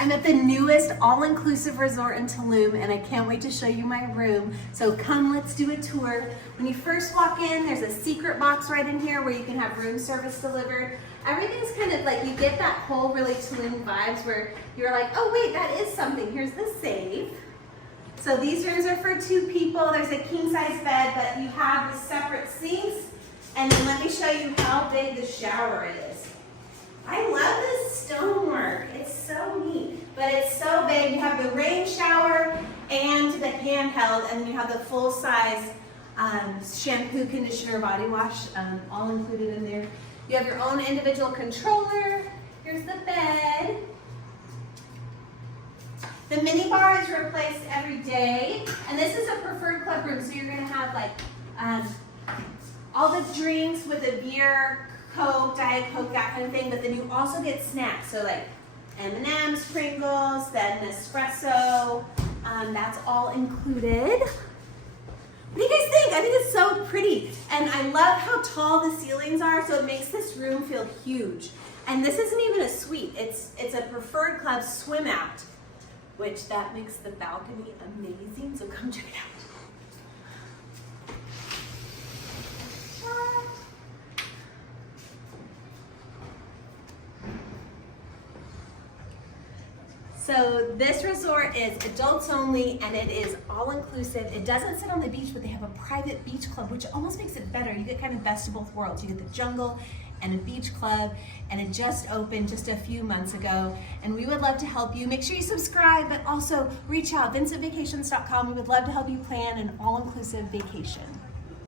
I'm at the newest all-inclusive resort in Tulum, and I can't wait to show you my room. So come, let's do a tour. When you first walk in, there's a secret box right in here where you can have room service delivered. Everything's kind of like, you get that whole really Tulum vibes where you're like, oh wait, that is something. Here's the safe. So these rooms are for 2 people. There's a king-size bed, but you have the separate sinks. And then let me show you how big the shower is. I love this stonework. It's so neat, but it's so big. You have the rain shower and the handheld, and then you have the full-size shampoo, conditioner, body wash, all included in there. You have your own individual controller. Here's the bed. The mini bar is replaced every day, and this is a preferred club room, so you're gonna have like all the drinks with a beer, Coke, Diet Coke, that kind of thing, but then you also get snacks, so like M&M's, Pringles, then espresso, that's all included. What do you guys think? I think it's so pretty, and I love how tall the ceilings are, so it makes this room feel huge. And this isn't even a suite, it's a preferred club swim out, which that makes the balcony amazing, so come check it out. So this resort is adults only, and it is all inclusive. It doesn't sit on the beach, but they have a private beach club, which almost makes it better. You get kind of best of both worlds. You get the jungle and a beach club, and it just opened just a few months ago, and we would love to help you. Make sure you subscribe, but also reach out, vincentvacations.com. We would love to help you plan an all-inclusive vacation.